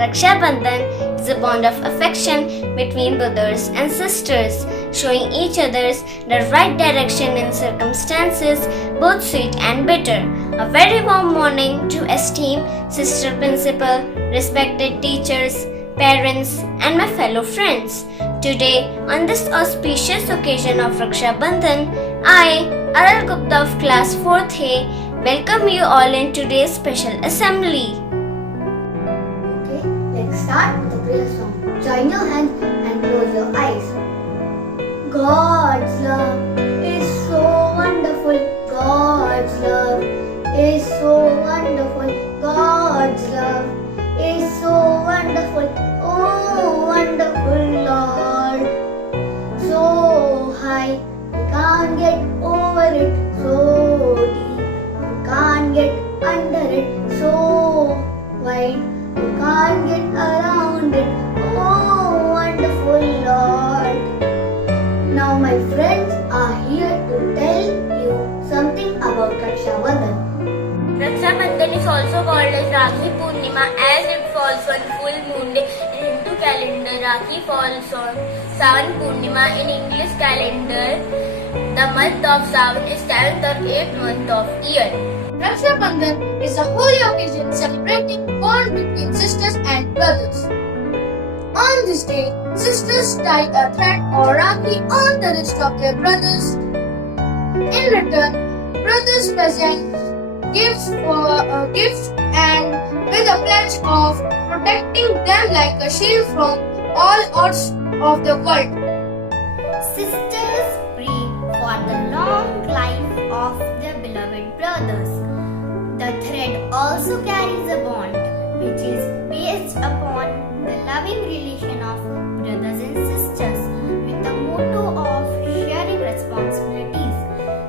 Raksha Bandhan is a bond of affection between brothers and sisters, showing each others the right direction in circumstances both sweet and bitter. A very warm morning to esteemed sister principal, respected teachers, parents, and my fellow friends. Today, on this auspicious occasion of Raksha Bandhan, I, Aral Gupta of class 4th A, welcome you all in today's special assembly. Okay, let's start with the prayer song. Join your hands and close your eyes. God's love is so wonderful. God's love is so wonderful. God's love is so wonderful. Oh, wonderful Lord. So high, you can't get over it. So deep, you can't get under it. So wide, you can't get around it. Oh, wonderful Lord. Now my friends are here to tell you something about Raksha Bandhan. Raksha Bandhan is also called as Rakhi Purnima as it falls on full moon day in Hindu calendar. Rakhi falls on Sawan Purnima in English calendar. The month of Sawan is 7th or 8th month of year. Raksha Bandhan is a holy occasion celebrating bond between sisters and brothers. On this day, sisters tie a thread or rakhi on the wrist of their brothers. In return, brothers present gifts and with a pledge of protecting them like a shield from all odds of the world. Sisters pray for the long life of their beloved brothers. The thread also carries a bond which is based upon the loving relation of brothers and sisters with the motto of sharing responsibilities.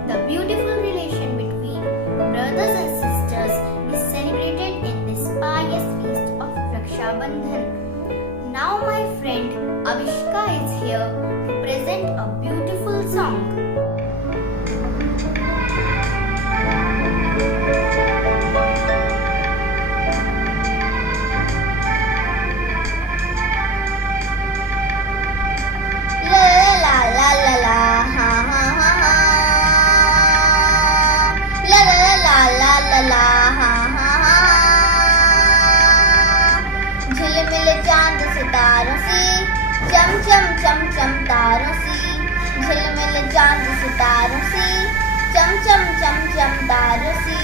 The beautiful relation between brothers and sisters is celebrated in this pious feast of Raksha Bandhan. Now my friend Avishka is here to present a beautiful song. झिलमिल चांद सितारों सी चम चम चम चम तारों सी झिलमिल चांद सितारों सी चम चम चम चम तारों सी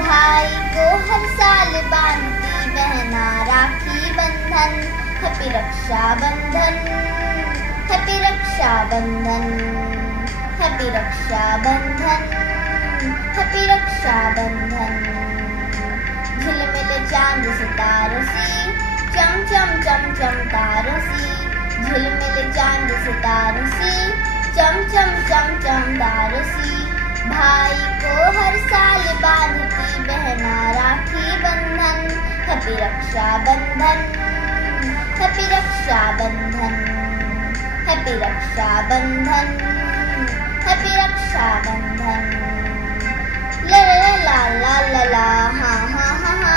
भाई को हर साल बांधती बहना राखी बंधन हैप्पी रक्षा बंधन हैप्पी रक्षा बंधन हैप्पी रक्षा बंधन हैप्पी रक्षा बंधन झिलमिल चांद सितारों सी चम चम चम चम तारों सी झिलमिल चांद सितारों सी चम चम चम चम तारों सी भाई को हर साल बांधती बहना राखी बंधन हैप्पी रक्षा बंधन हैप्पी रक्षा बंधन हैप्पी रक्षा बंधन हैप्पी रक्षा बंधन ला ला ला ला ला ला हा हा हा हा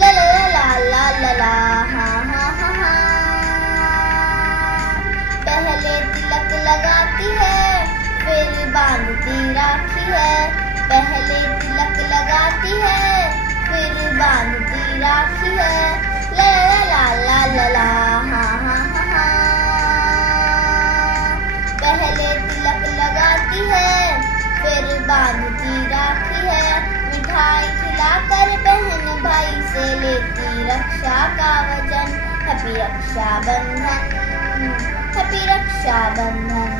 ला ला ला ला ला ला हा हा हा हा पहले तिलक लगाती है फिर बांधती राखी है पहले तिलक लगाती है फिर बांधती राखी है ला ला ला ला ला हा हा हा हा पहले तिलक लगाती है फिर बांधती राखी है मिठाई खिलाकर बहन भाई से लेती रक्षा का वचन हैप्पी रक्षा बंधन हैप्पी रक्षा बंधन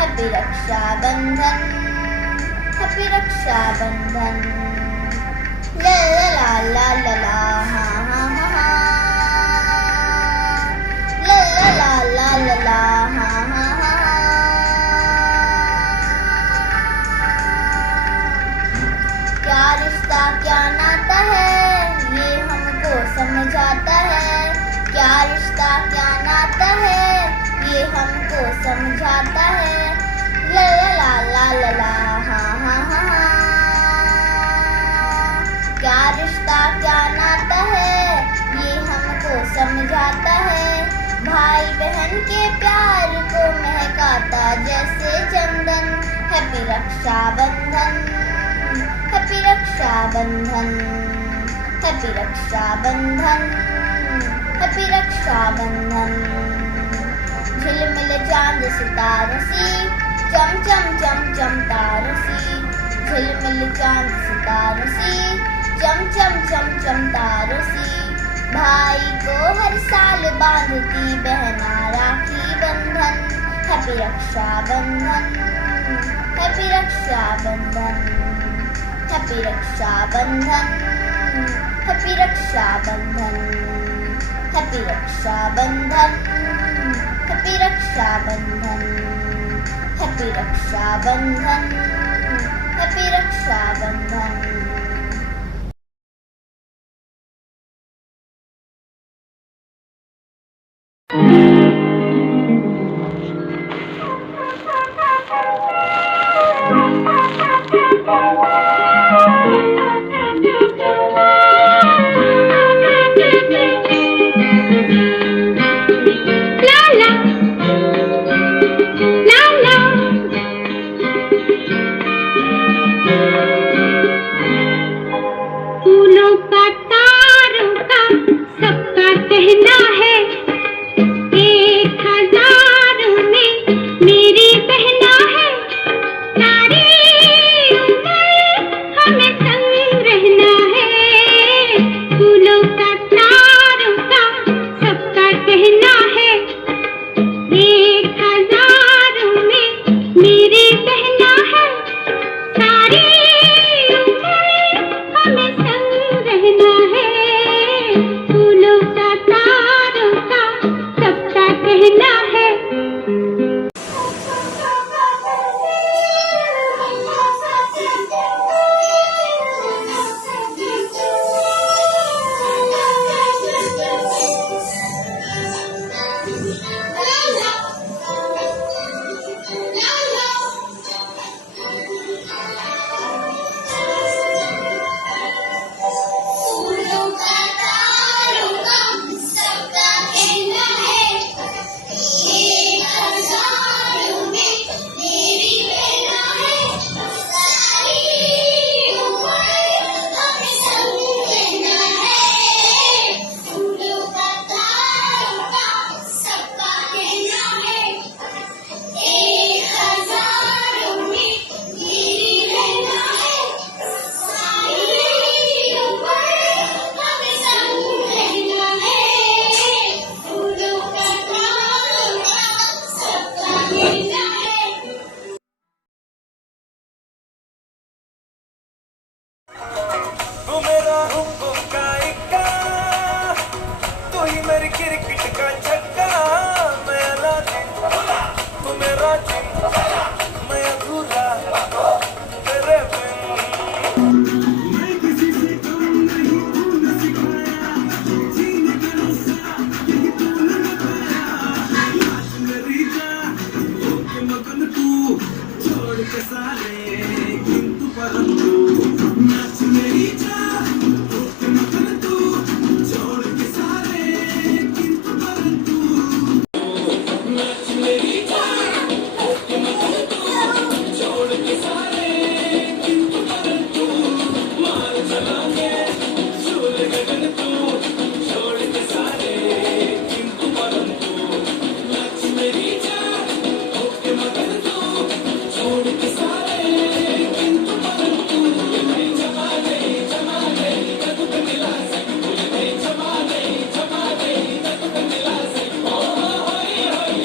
हैप्पी रक्षा बंधन हैप्पी रक्षा बंधन ला ला ला ला ला ला हा हा हा हा ला ला ला ला ला ला हा हा हा क्या रिश्ता क्या नाता है ये हमको समझाता है क्या रिश्ता क्या नाता है ये हमको समझाता है ला ला ला ला ला ला हा हा हा हा क्या रिश्ता क्या नाता के प्यार को महकाता जैसे चंदन। हैप्पी रक्षा बंधन, हैप्पी रक्षा बंधन, हैप्पी रक्षा बंधन, हैप्पी रक्षा बंधन। झिलमिल चांद सितारों सी, चम चम चम चम तारों सी। झिलमिल चांद सितारों सी, चम चम चम चम तारों सी। भाई को हर साल बांधती बहना राखी बंधन। हैप्पी रक्षा बंधन, हैप्पी रक्षा बंधन, हैप्पी रक्षा बंधन, हैप्पी रक्षा बंधन, हैप्पी रक्षा बंधन, हैप्पी रक्षा बंधन, हैप्पी रक्षा बंधन, हैप्पी रक्षा बंधन। फूलों का तारों का सबका कहना है, 1000 में मेरी बहना है। सारी उम्र हमें संग रहना है। फूलों का तारों का सबका कहना है, 1000 में मेरी बहना है। सारी हमें संग रहना है। फूलों का तारों का सबका कहना है। फूलों का तारों का सबका कहना है, 1000 में मेरी बहना है। सारी उम्र हमें संग रहना है। फूलों का तारों का सबका कहना है, 1000 में मेरी बहना है। सारी उम्र हमें संग रहना है। फूलों का तारों का सबका कहना है। तू मेरा हुक्म का इक्का, तू ही मेरी क्रिकेट का छक्का। मैं अलादीन, तू मेरा जिन, मैं अधूरा तेरे बिन। मेरी जान, होके मगन तू, छोड़ के सारे किंतु परंतु। नाच मेरी जान, होके मगन तू, छोड़ के सारे किंतु परंतु। नाच मेरी जान, होके मगन तू, छोड़ के सारे किंतु परंतु। मार चला के झूल गगन तू, छोड़ के सारे किंतु परंतु। नाच मेरी जान, होके मगन तू, छोड़ के सारे किंतु परंतु। जमा दे कदू के दिला से, जमा दे कदू के दिला से। ओ होई होई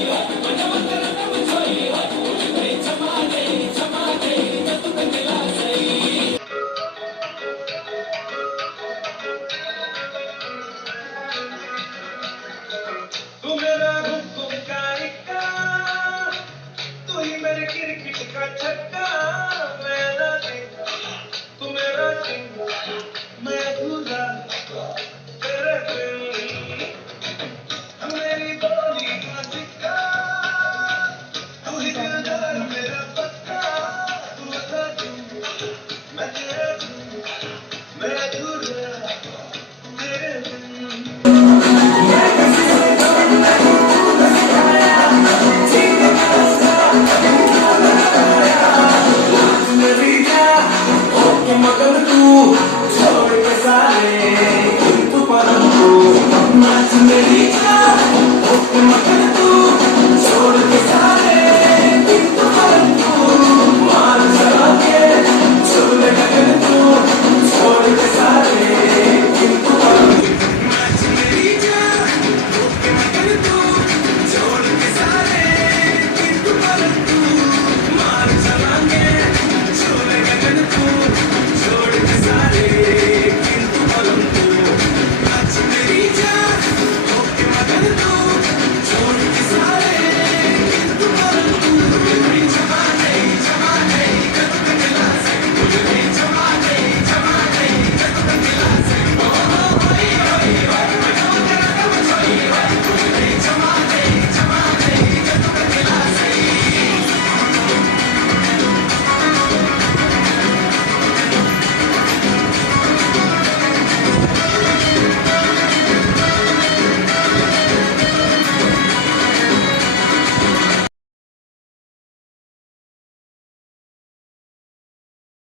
मन मकर तब छोई होई। जमा दे कदू के दिला से। तू मेरा हुक्म का इक्का, तू ही मेरे क्रिकेट का छक्का।